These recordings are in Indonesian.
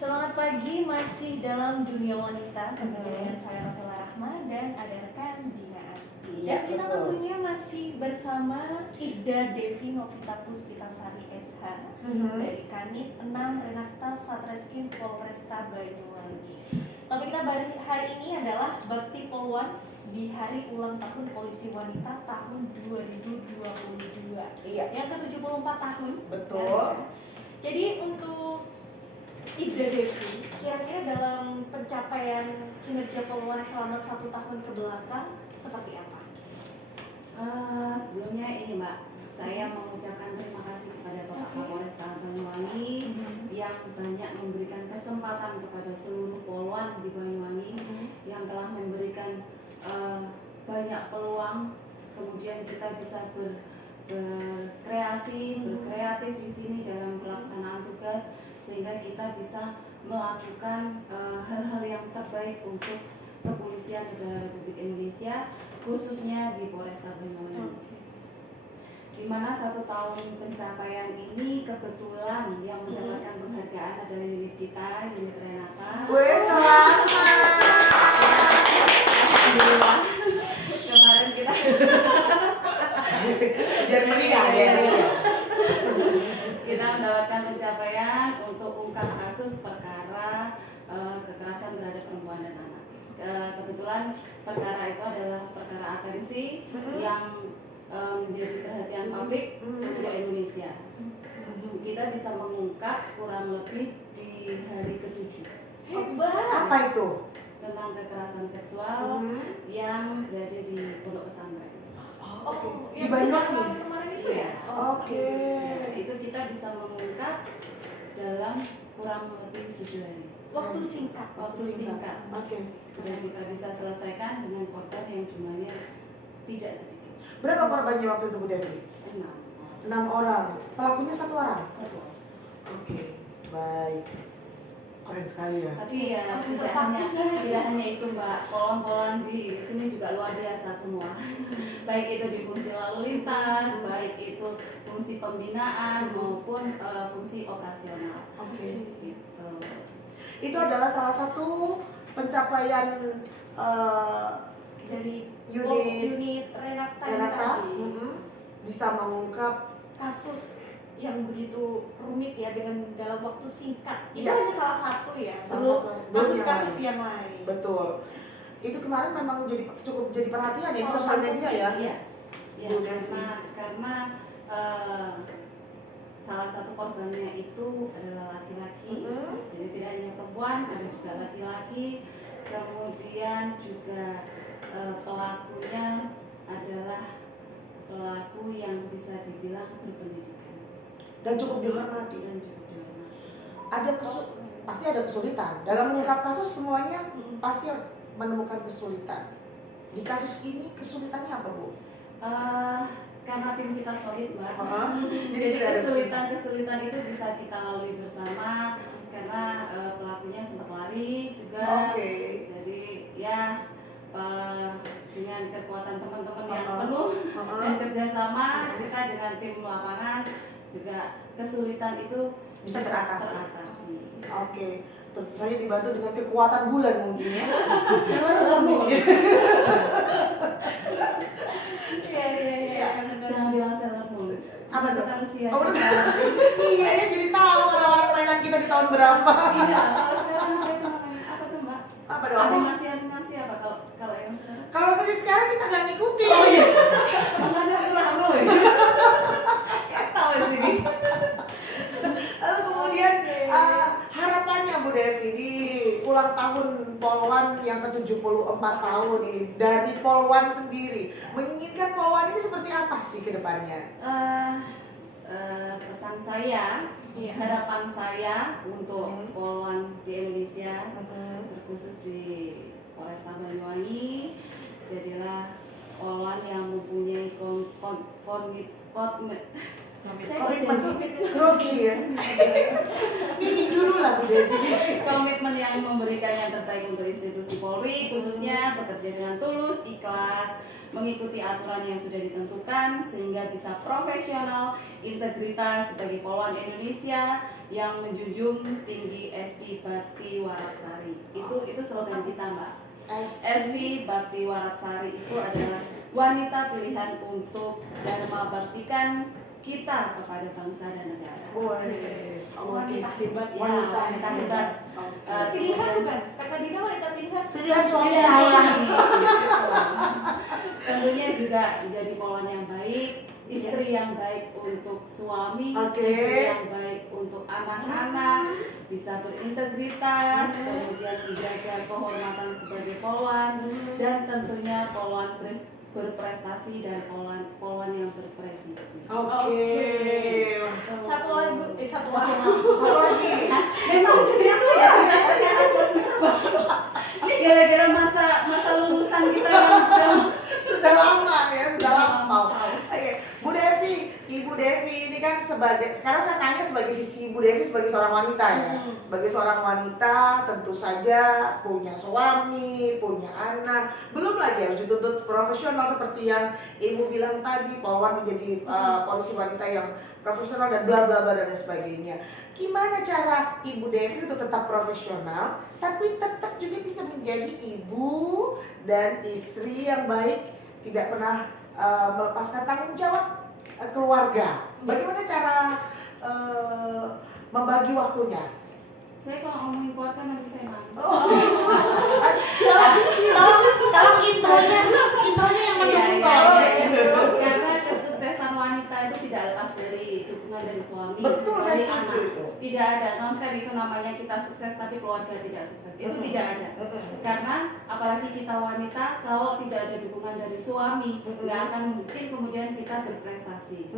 Semangat pagi, masih dalam dunia wanita tentunya dengan saya Rafaela Rahma dan ada rekan Dina Asti. Iya, Dan kita betul. tentunya masih bersama Ida Devi Novita Puspitasari SH dari Kanit 6 Renakta Satreskrim Polresta Banyuwangi. Topik kita hari ini adalah Bakti Polwan di hari ulang tahun Polisi Wanita tahun 2022. Iya. Yang ke-74 tahun. Betul. Jadi untuk Ida Devi, kira-kira dalam pencapaian kinerja Polwan selama 1 tahun ke belakang seperti apa? Sebelumnya ini Mbak, saya mengucapkan terima kasih kepada Bapak Kapolresta Banyuwangi yang banyak memberikan kesempatan kepada seluruh Polwan di Banyuwangi yang telah memberikan banyak peluang, kemudian kita bisa berkreasi, berkreatif di sini dalam pelaksanaan tugas, sehingga kita bisa melakukan hal-hal yang terbaik untuk kepolisian negara Republik Indonesia, khususnya di Polresta Banyuwangi. Di mana 1 tahun pencapaian ini kebetulan yang mendapatkan penghargaan adalah unit kita, unit Renata. Selamat. Alhamdulillah. Kemarin kita Biar meriah. kita mendapatkan pencapaian untuk ungkap kasus perkara kekerasan terhadap perempuan dan anak. Kebetulan perkara itu adalah perkara atensi yang menjadi perhatian publik seluruh Indonesia. Kita bisa mengungkap kurang lebih di hari ke-7 Apa itu? tentang kekerasan seksual yang berada di pondok pesantren. Di Banyuwangi. Kemarin itu ya? Oke. Itu kita bisa mengungkap dalam kurang lebih 7 hari. Waktu singkat. Waktu singkat. Oke. Sudah kita bisa selesaikan dengan korban yang jumlahnya tidak sedikit. Berapa korbannya waktu itu Bu Devi? 6 6 orang. Pelakunya 1 orang. Satu. Oke, baik. Keren sekali ya. Tapi ya tidak hanya itu Mbak, polwan-polwan di sini juga luar biasa semua. Baik itu di fungsi lalu lintas, baik itu fungsi pembinaan maupun fungsi operasional. Oke. Gitu. Itu adalah salah satu pencapaian Dari unit Renakta Renata tadi. bisa mengungkap Kasus yang begitu rumit ya dengan dalam waktu singkat. Itu Iya. hanya salah satu ya. Belum Kasus-kasus yang lain. betul. Itu kemarin memang cukup jadi perhatian ya di sosial media ya. Iya. Ya, Bu Devi. karena salah satu korbannya itu adalah laki-laki. Jadi tidak hanya perempuan, ada juga laki-laki. Kemudian juga pelakunya adalah pelaku yang bisa dibilang berpendidikan Dan cukup dihormati. dan cukup dihormati. Pasti ada kesulitan dalam mengungkap kasus, semuanya pasti menemukan kesulitan. Di kasus ini kesulitannya apa Bu? Karena tim kita solid Mbak. Jadi Jadi tidak ada kesulitan itu bisa kita lalui bersama karena pelakunya sempat lari juga. Oke. Jadi ya dengan kekuatan teman-teman yang penuh dan kerjasama kita dengan tim lapangan juga kesulitan itu Bisa teratasi. Oke. Tentu saja dibantu dengan kekuatan bulan mungkin ya. Salam ini. Iya. Jangan bilang Sailor Moon. Apa Itu dong? kan usia. Oh, udah. Iya ya, jadi tahu orang-orang mainan kita di tahun berapa. Iya, kalau sekarang apa itu namanya? Apa tuh Mbak? Apa dong? Animasi apa kalau yang sekarang? Kalau dari sekarang kita nggak ngikutin. Oh iya. Makanya kurang ya. Kayak tahu di sini. Lalu kemudian harapannya Bu Devi di ulang tahun Polwan yang ke-74 tahun ini dari Polwan sendiri, menginginkan Polwan ini seperti apa sih ke depannya? Pesan saya, harapan saya untuk Polwan di Indonesia, terkhusus di Polresta Banyuwangi, jadilah Polwan yang mempunyai Grogi ya. Ini dulu lah Bu Devi. Komitmen yang memberikan yang terbaik untuk institusi Polri, khususnya bekerja dengan tulus, ikhlas, mengikuti aturan yang sudah ditentukan sehingga bisa profesional, integritas sebagai Polwan Indonesia yang menjunjung tinggi Esti Bakti Waraksari. Itu slogan kita, Mbak. Esti Bakti Waraksari itu adalah wanita pilihan untuk dharma baktikan kita kepada bangsa dan negara. Wes, Wanita hebat ya. Wanita hebat. Pilihan bukan? Kakak Dina wanita pilihan. Pilihan suami Pilihan saya. suami. Tentunya juga menjadi Polwan yang baik, istri yang baik untuk suami, Oke. istri yang baik untuk anak-anak, bisa berintegritas, kemudian menjaga kehormatan sebagai Polwan, dan tentunya Polwan berprestasi dan Polwan yang berpresisi. Oke. Satu lagu, satu lagu. Satu lagi. Memang jadi aku ya rasanya aku susah banget. Ini gara-gara masa lulusan kita yang Sudah lama ya, sudah lampau. Oke, Bu Devi, Ibu Devi ini kan sebagai, sekarang saya tanya sebagai sisi Ibu Devi sebagai seorang wanita ya. Sebagai seorang wanita tentu saja punya suami, punya anak, belum lagi harus dituntut profesional seperti yang Ibu bilang tadi, Polwan menjadi polisi wanita yang profesional dan bla bla bla dan lain sebagainya. Gimana cara Ibu Devi untuk tetap profesional tapi tetap juga bisa menjadi ibu dan istri yang baik, tidak pernah melepaskan tanggung jawab keluarga. Bagaimana cara membagi waktunya? saya kalau ngomongin keluarga nanti saya nangis. Kalau intronya yang mendukung tolong. Karena kesuksesan wanita itu tidak lepas dari dukungan dari suami. Betul, saya dari setuju anak. itu. Tidak ada nonsen itu namanya kita sukses tapi keluarga tidak sukses. Itu tidak ada. Karena apalagi kita wanita, kalau tidak ada dukungan dari suami, nggak akan mungkin kemudian kita berprestasi.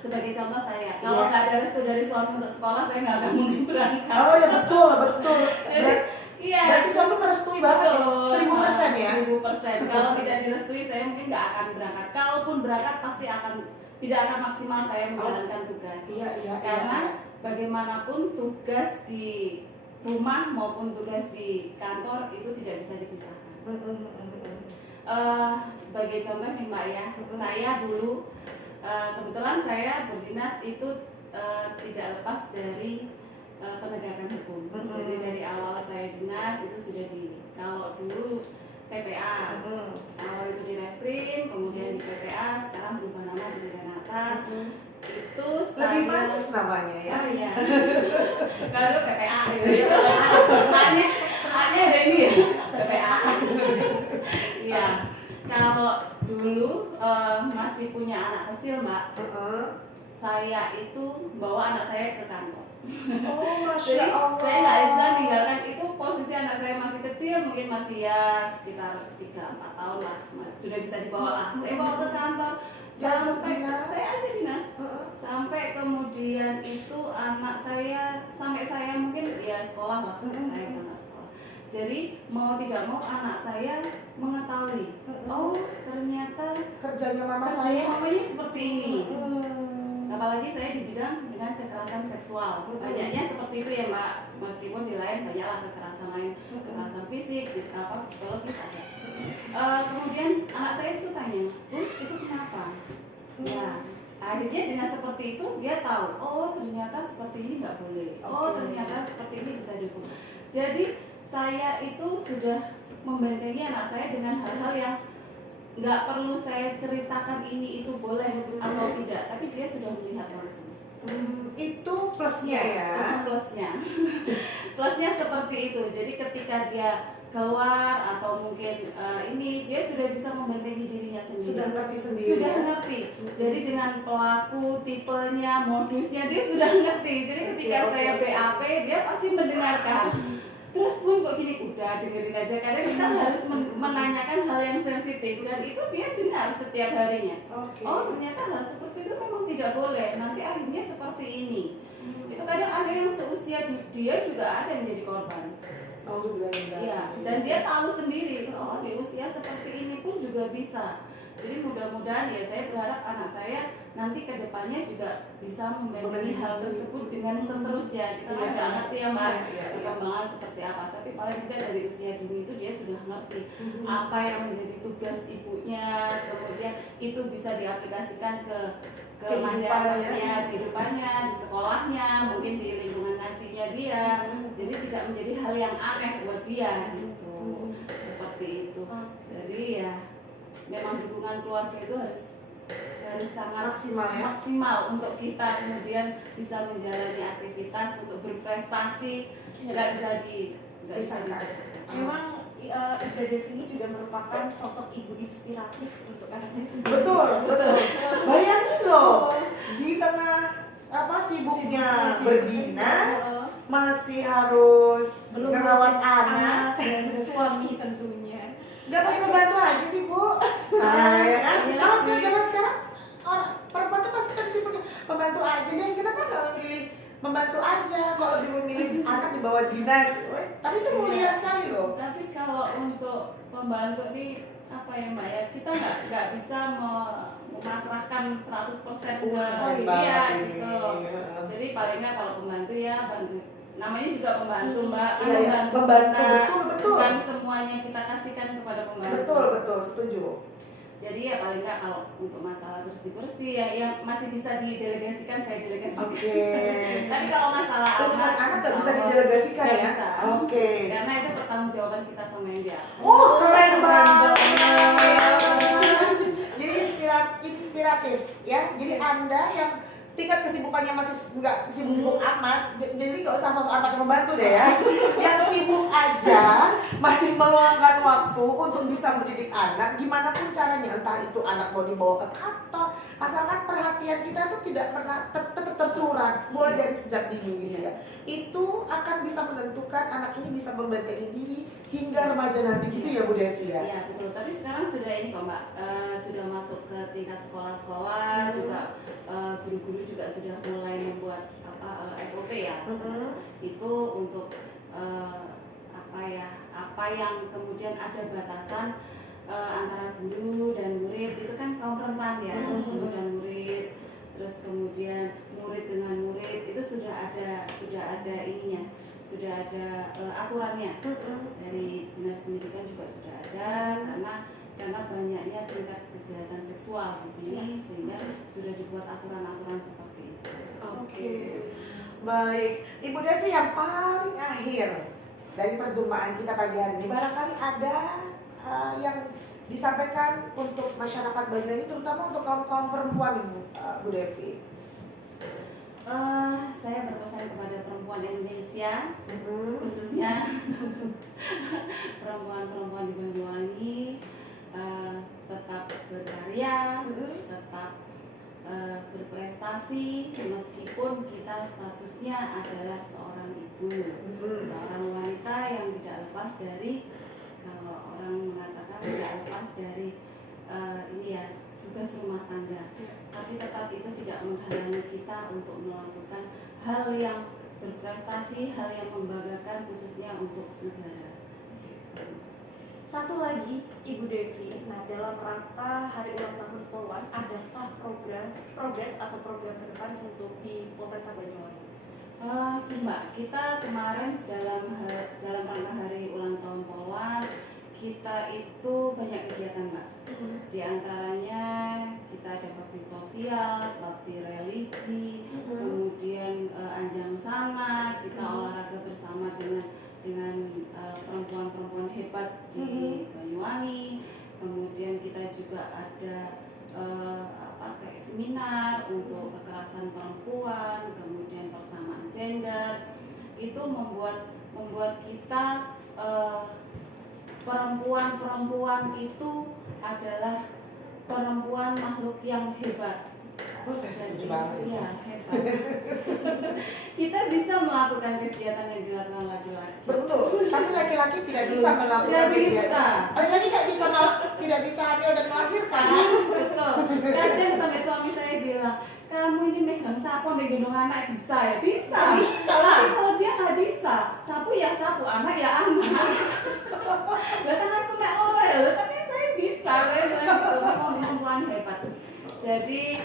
Sebagai contoh saya, kalau nggak ada restu dari suami untuk sekolah, saya nggak akan mungkin berangkat. Oh ya betul. Iya. Berarti suami merestui banget ya, 1000% ya. 1000%. Kalau tidak direstui, saya mungkin nggak akan berangkat. Kalaupun berangkat, pasti tidak akan maksimal saya menjalankan tugas. Iya. Karena bagaimanapun tugas di rumah maupun tugas di kantor itu tidak bisa dipisahkan. Sebagai contoh nih Mbak ya, saya dulu kebetulan saya berdinas itu tidak lepas dari penegakan hukum. Jadi dari awal saya dinas itu sudah kalau dulu PPA, awal itu di Reskrim, kemudian di PPA, sekarang berubah nama jadi Renata. Itu Lebih saya manis namanya ya. Oh iya. Kalau PPA gitu. Aneh ada ini ya, PPA. Iya. Kalau dulu masih punya anak kecil, Mbak. Saya itu bawa anak saya ke kantor. Oh, Masya Jadi Allah. saya nggak bisa tinggalkan itu, posisi anak saya masih kecil, mungkin masih ya sekitar 3-4 tahun lah, sudah bisa dibawa lah. Saya bawa ke kantor sampai saya aja dinas. Sampai kemudian itu anak saya, sampai saya mungkin ya sekolah lah, saya pernah sekolah. Jadi mau tidak mau anak saya mengetahui, oh ternyata Kerjanya mama saya saya. mamanya seperti ini. Apalagi saya di bidang dengan kekerasan seksual, banyaknya seperti itu ya Mbak, meskipun di lain banyaklah kekerasan lain, kekerasan fisik, psikologis ada. Kemudian anak saya itu tanya, Bu, itu kenapa? Ya, akhirnya dengan seperti itu dia tahu, oh ternyata seperti ini nggak boleh, oh ternyata seperti ini bisa dukung. Jadi saya itu sudah membentengi anak saya dengan hal-hal yang nggak perlu saya ceritakan ini itu boleh atau tidak, tapi dia sudah melihat langsung. Itu plusnya ya. Plusnya seperti itu. Jadi ketika dia keluar atau mungkin ini dia sudah bisa membentengi dirinya sendiri. Sudah ngerti sendiri. Sudah ya? ngerti. Jadi dengan pelaku, tipenya, modusnya dia sudah ngerti. Jadi ketika saya BAP dia pasti mendengarkan. Terus pun kok gini, udah dengerin aja. Kadang kita harus menanyakan hal yang sensitif dan itu dia dengar setiap harinya. Oh ternyata hal seperti itu memang tidak boleh. Nanti akhirnya seperti ini. Itu kadang ada yang seusia dia juga ada yang jadi korban. Iya, dan dia tahu sendiri. Oh di usia seperti ini pun juga bisa. Jadi mudah-mudahan ya saya berharap anak saya nanti kedepannya juga bisa membentengi hal tersebut dengan seterusnya. Kita kan Iya, nggak iya. ngerti ya Mbak Iya. perkembangan seperti apa, tapi paling tidak dari usia dini itu dia sudah ngerti apa yang menjadi tugas ibunya, kemudian itu bisa diaplikasikan ke masyarakatnya, kehidupannya, di sekolahnya, mungkin di lingkungan ngajinya dia. Jadi tidak menjadi hal yang aneh buat dia gitu. Seperti itu. Jadi ya memang dukungan keluarga itu harus sangat maksimal untuk kita kemudian bisa menjalani aktivitas untuk berprestasi. Nggak bisa Memang Ida Devi ini juga merupakan sosok ibu inspiratif untuk anaknya sendiri. Betul. Bayangin loh, di tengah sibuknya berdinas, masih harus merawat anak dan suami tentunya. Gak pakai pembantu aja sih Bu. Nah ya kan, kalau sekarang orang perempuan tuh pasti kan sibuk pembantu aja deh. Kenapa gak memilih membantu aja kalau lebih memilih anak di bawah dinas? Tapi itu mulia sekali loh. Tapi kalau untuk pembantu nih apa ya Mbak ya, kita nggak bisa memasrahkan 100% ke dia gitu. Jadi paling nggak kalau pembantu ya bantu, namanya juga pembantu Mbak, membantu betul. Bukan semuanya kita kasihkan kepada pembantu. Betul, setuju. Jadi ya paling nggak kalau untuk masalah bersih ya masih bisa didelegasikan, saya delegasikan. Tapi kalau masalah urusan anak nggak bisa didelegasikan ya? Karena itu pertanggungjawaban kita sama yang dia. Keren banget. Jadi inspiratif ya. Jadi Anda yang tingkat kesibukannya masih nggak sibuk-sibuk amat, jadi nggak usah sosok pakai membantu deh ya. Yang sibuk aja masih meluangkan waktu untuk bisa mendidik anak, gimana pun caranya, entah itu anak mau dibawa ke kantor, asalkan perhatian kita tuh tidak pernah tetap tercurah, mulai dari sejak dini gitu ya. Itu akan bisa menentukan anak ini bisa membentengi diri hingga remaja nanti gitu ya Bu Devi ya. Iya betul. Tapi sekarang sudah ini kok Mbak, sudah masuk ke tingkat sekolah-sekolah juga. Guru-guru juga sudah mulai membuat SOP ya. Itu untuk apa yang kemudian ada batasan antara guru dan murid, itu kan kaum rentan ya. Guru dan murid, terus kemudian murid dengan murid itu sudah ada ininya, sudah ada aturannya. Dari Dinas Pendidikan juga sudah ada, karena banyaknya tingkat kejahatan seksual di sini, sehingga sudah dibuat aturan-aturan seperti itu. Baik, Ibu Devi, yang paling akhir dari perjumpaan kita pagi hari ini, barangkali ada yang disampaikan untuk masyarakat Banyuwangi, terutama untuk kaum perempuan, Bu Devi. Saya berpesan kepada perempuan Indonesia, khususnya perempuan-perempuan di Banyuwangi, tetap berkarya, tetap berprestasi, meskipun kita statusnya adalah seorang ibu, seorang wanita yang tidak lepas dari, kalau orang mengatakan tidak lepas dari tugas rumah tangga, tapi tetap itu tidak menghalangi kita untuk melakukan hal yang berprestasi, hal yang membanggakan khususnya untuk negara. Satu lagi Ibu Devi, dalam rangka hari ulang tahun Polwan, adakah progres atau program ke depan untuk di Polresta Banyuwangi? Mbak, kita kemarin dalam rangka hari ulang tahun Polwan, kita itu banyak kegiatan Mbak. Di antaranya kita ada bakti sosial, bakti religi, kemudian anjang sana, kita olahraga bersama dengan perempuan-perempuan hebat di Banyuwangi. Kemudian kita juga ada kayak seminar untuk kekerasan perempuan, kemudian persamaan gender. Itu membuat kita perempuan itu adalah perempuan makhluk yang hebat. Saya setuju banget. Iya, hebat. Kita bisa melakukan kegiatan yang dilakukan laki-laki. Betul, tapi laki-laki tidak bisa melakukan kegiatan. Laki-laki tidak bisa hamil dan melahirkan. Betul. Kadang sampai suami saya bilang, kamu ini megang sapu, megang anak bisa ya? Bisa lah. Tapi kalau dia nggak bisa, sapu ya sapu, anak ya anak. Lah kan aku nggak ngorel, tapi saya bisa. Saya bilang gitu, perempuan hebat. Jadi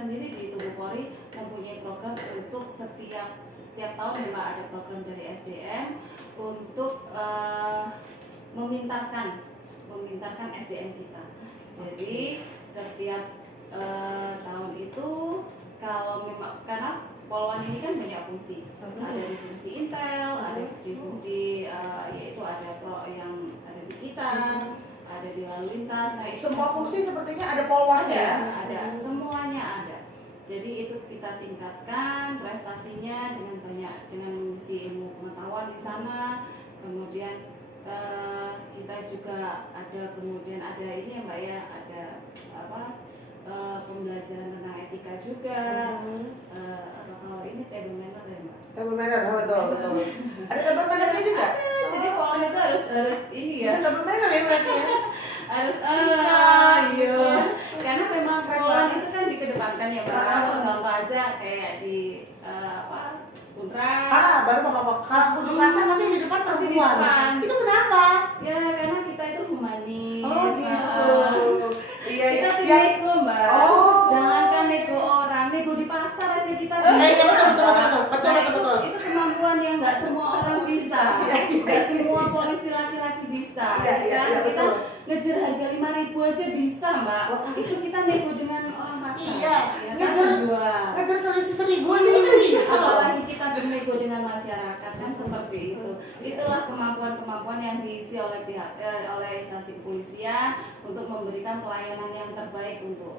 sendiri di tubuh Polri mempunyai program untuk setiap tahun memang ada program dari SDM untuk memintarkan SDM kita. Jadi setiap tahun itu kalau memang karena Polwan ini kan banyak fungsi, ada di fungsi intel, ada di fungsi yaitu ada pro yang ada di kita, ada di lalu lintas. Nah, Semua fungsi sepertinya ada polwannya. ada, semuanya ada. Jadi itu kita tingkatkan prestasinya dengan mengisi ilmu pengetahuan di sana. Kemudian kita juga ada ini ya Mbak ya, ada pembelajaran tentang etika juga. Kalau ini table manner ya Mbak. Table manner, betul. Ada table mannernya juga. Jadi Polwan itu harus ini ya. Bisa table manner ya berarti ya. Harus Singkat, gitu. Karena memang Keren Polwan banget. itu kan dikedepankan ya Mbak. Kalau contoh aja kayak di Unra. Baru mau kalau unjuk rasa masih di depan Pasti di perempuan. depan. Itu kenapa? Ya karena kita itu humanis. Oh gitu. Iya Kita iya. tuh Ya. nego Mbak. Oh. Jangankan nego orang, nego di pasar aja kita. Iya betul. Nah, itu kemampuan yang nggak semua orang bisa. Nggak semua polisi laki-laki bisa. Iya, Kita betul. ngejar harga 5.000 aja bisa Mbak. Itu kita nego dengan orang pasar. Iya, Ya, ngejar- jual. Ngejar selisih 1.000 aja kita bisa. Apalagi kita bernego dengan masyarakat kan seperti itu. Itulah kemampuan-kemampuan yang diisi oleh oleh instansi kepolisian untuk memberikan pelayanan yang terbaik untuk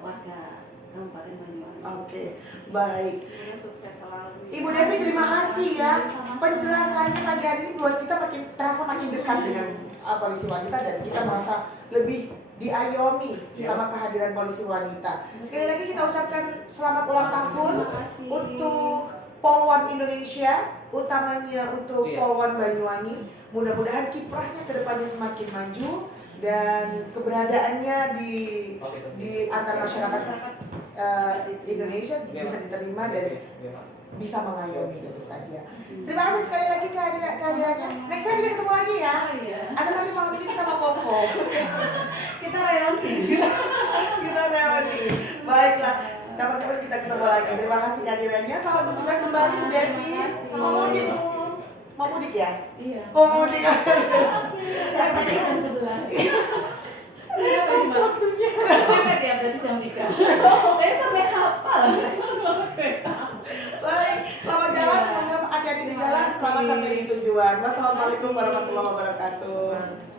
warga Kabupaten Banyuwangi. Oke, baik. Semoga sukses selalu. Ibu Devi terima kasih ya. Penjelasannya pagi hari ini buat kita terasa makin dekat dengan polisi wanita dan kita merasa lebih diayomi sama kehadiran polisi wanita. Sekali lagi kita ucapkan selamat ulang tahun Terima kasih. untuk Polwan Indonesia, utamanya untuk Polwan Banyuwangi. Mudah-mudahan kiprahnya ke depannya semakin maju dan keberadaannya di antar masyarakat Indonesia bisa diterima dan bisa mengayomi tentu saja. Terima kasih sekali lagi kehadirannya. Next time kita ketemu lagi ya. Iya. Atau nanti malam ini kita mau kongko. Kita reuni. Kita reuni. Baiklah. Kapan-kapan kita ketemu lagi. Terima kasih kehadirannya. Selamat bertugas kembali Bu Devi. Mau mudik? Mau mudik ya? Iya. Mau mudik. Sampai jam 11. Kenapa ini Mbak? Ingat ya berarti jam 3. Saya sampai hafal. Kereta. Baik, selamat jalan. Semoga hati-hati di jalan. Selamat sampai di tujuan. Wassalamualaikum warahmatullahi wabarakatuh.